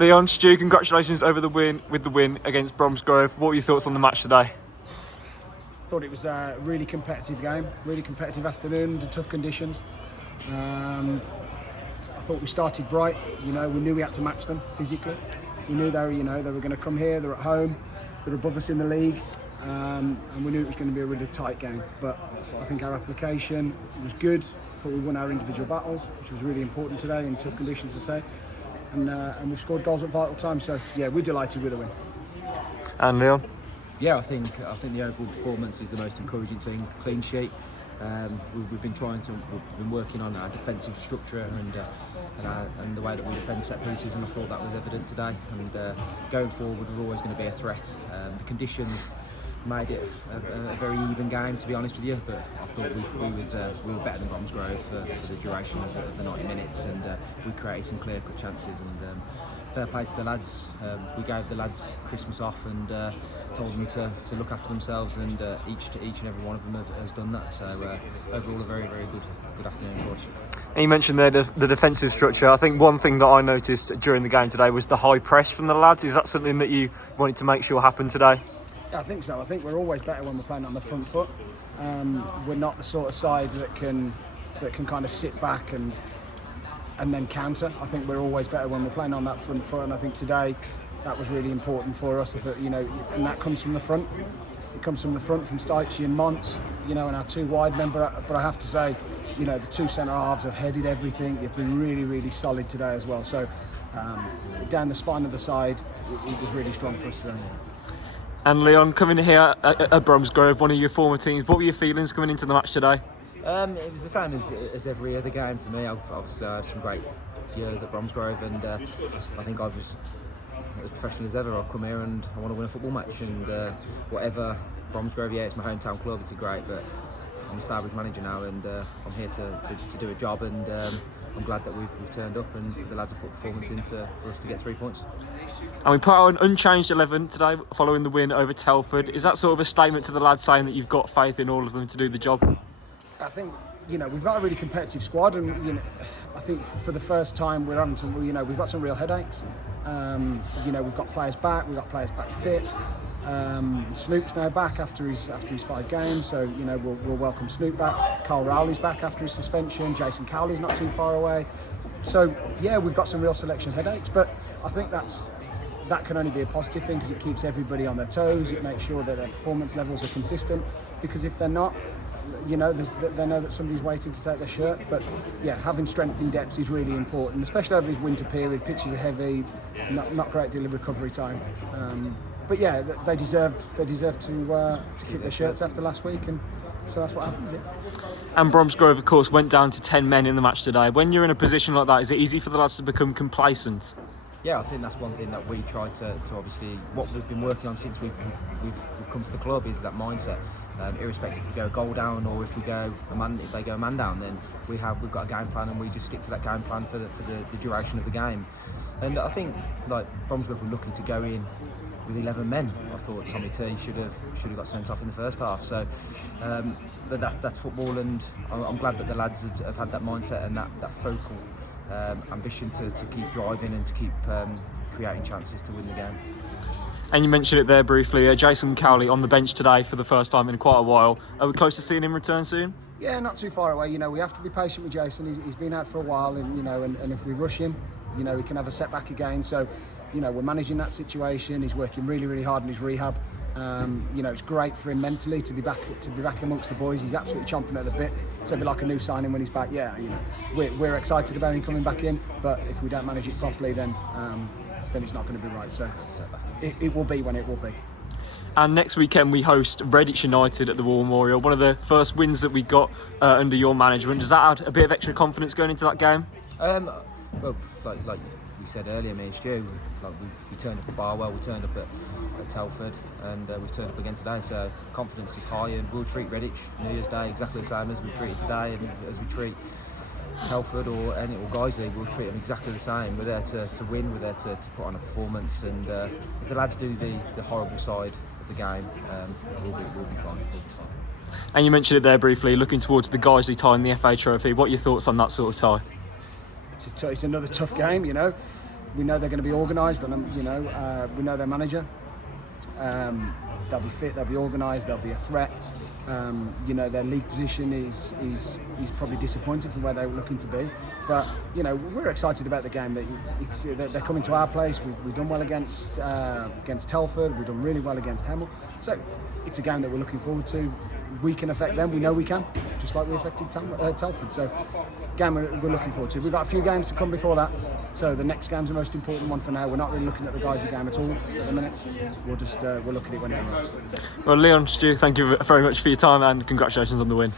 Leon, Stu, congratulations over the win against Bromsgrove. What were your thoughts on the match today? Thought it was a really competitive game, really competitive afternoon under tough conditions. I thought we started bright. We knew we had to match them physically. We knew they were going to come here. They're at home. They're above us in the league, and we knew it was going to be a really tight game. But I think our application was good. I thought we won our individual battles, which was really important today in tough conditions, to say. And we've scored goals at vital times. So yeah, we're delighted with the win. And Leon? Yeah, I think the overall performance is the most encouraging thing. Clean sheet. We've been working on our defensive structure and the way that we defend set pieces, and I thought that was evident today. And going forward, we're always going to be a threat. The conditions made it a very even game, to be honest with you. But I thought we were better than Bromsgrove for the duration of the 90 minutes, and we created some clear-cut chances. And fair play to the lads. We gave the lads Christmas off and told them to look after themselves, and each and every one of them has done that. So overall, a very, very good afternoon for us. And you mentioned there the defensive structure. I think one thing that I noticed during the game today was the high press from the lads. Is that something that you wanted to make sure happened today? Yeah, I think so. I think we're always better when we're playing on the front foot. We're not the sort of side that can kind of sit back and then counter. I think we're always better when we're playing on that front foot, and I think today that was really important for us. And that comes from the front. It comes from the front, from Stourbridge and Mont, and our two wide men. But I have to say, the two centre halves have headed everything. They've been really, really solid today as well. So down the spine of the side, it was really strong for us today. And Leon, coming here at Bromsgrove, one of your former teams, what were your feelings coming into the match today? It was the same as every other game for me. Obviously, I had some great years at Bromsgrove, and I think I was as professional as ever. I've come here and I want to win a football match, and whatever Bromsgrove, it's my hometown club, it's great, but I'm a Stourbridge manager now, and I'm here to do a job, and I'm glad that we've turned up and the lads have put performance into for us to get 3 points. And we put out an unchanged 11 today following the win over Telford. Is that sort of a statement to the lads saying that you've got faith in all of them to do the job? I think we've got a really competitive squad, and I think for the first time we're having to, we've got some real headaches. We've got players back. We've got players back fit. Snoop's now back after his 5 games, so we'll welcome Snoop back. Carl Rowley's back after his suspension. Jason Cowley's not too far away. So yeah, we've got some real selection headaches, but I think that can only be a positive thing, because it keeps everybody on their toes. It makes sure that their performance levels are consistent, because if they're not, they know that somebody's waiting to take their shirt. But yeah, having strength in depth is really important, especially over this winter period. Pitches are heavy, not great deal of recovery time. But yeah, they deserve to keep their shirts after last week, and so that's what happened. Yeah. And Bromsgrove, of course, went down to 10 men in the match today. When you're in a position like that, is it easy for the lads to become complacent? Yeah, I think that's one thing that we try to obviously, what we've been working on since we've come to the club, is that mindset. Irrespective if we go a goal down or if they go a man down, then we've got a game plan, and we just stick to that game plan for the duration of the game. And I think like Bromsgrove were looking to go in with 11 men. I thought Tommy T should have got sent off in the first half. So, but that's football, and I'm glad that the lads have had that mindset and that focal ambition to keep driving and to keep creating chances to win the game. And you mentioned it there briefly, Jason Cowley on the bench today for the first time in quite a while. Are we close to seeing him return soon? Yeah, not too far away. We have to be patient with Jason. He's been out for a while, and if we rush him, he can have a setback again. So, we're managing that situation. He's working really, really hard in his rehab. It's great for him mentally to be back amongst the boys. He's absolutely chomping at the bit. So it'll be like a new signing when he's back. Yeah, we're excited about him coming back in, but if we don't manage it properly, then it's not going to be right. So it will be when it will be. And next weekend we host Redditch United at the War Memorial. One of the first wins that we got under your management. Does that add a bit of extra confidence going into that game? Well, like we said earlier, me and Stu, we turned up at Barwell, we turned up at Telford, and we've turned up again today. So confidence is high, and we'll treat Redditch New Year's Day exactly the same as we treated today, and as we treat Telford or Guiseley, we'll treat them exactly the same. We're there to win, we're there to put on a performance, and if the lads do the horrible side of the game, we'll be fine. And you mentioned it there briefly, looking towards the Guiseley tie in the FA Trophy. What are your thoughts on that sort of tie? It's another tough game, We know they're going to be organised, and we know their manager. They'll be fit, they'll be organised, they'll be a threat. Their league position is probably disappointing from where they were looking to be. But we're excited about the game. They're coming to our place. We've done well against Telford. We've done really well against Hemel. So it's a game that we're looking forward to. We can affect them. We know we can, just like we affected Telford. So game we're looking forward to. We've got a few games to come before that. So the next game's the most important one for now. We're not really looking at the guys in the game at all at the minute. We'll look at it when it arrives. Well, Leon, Stu, thank you very much for your time and congratulations on the win.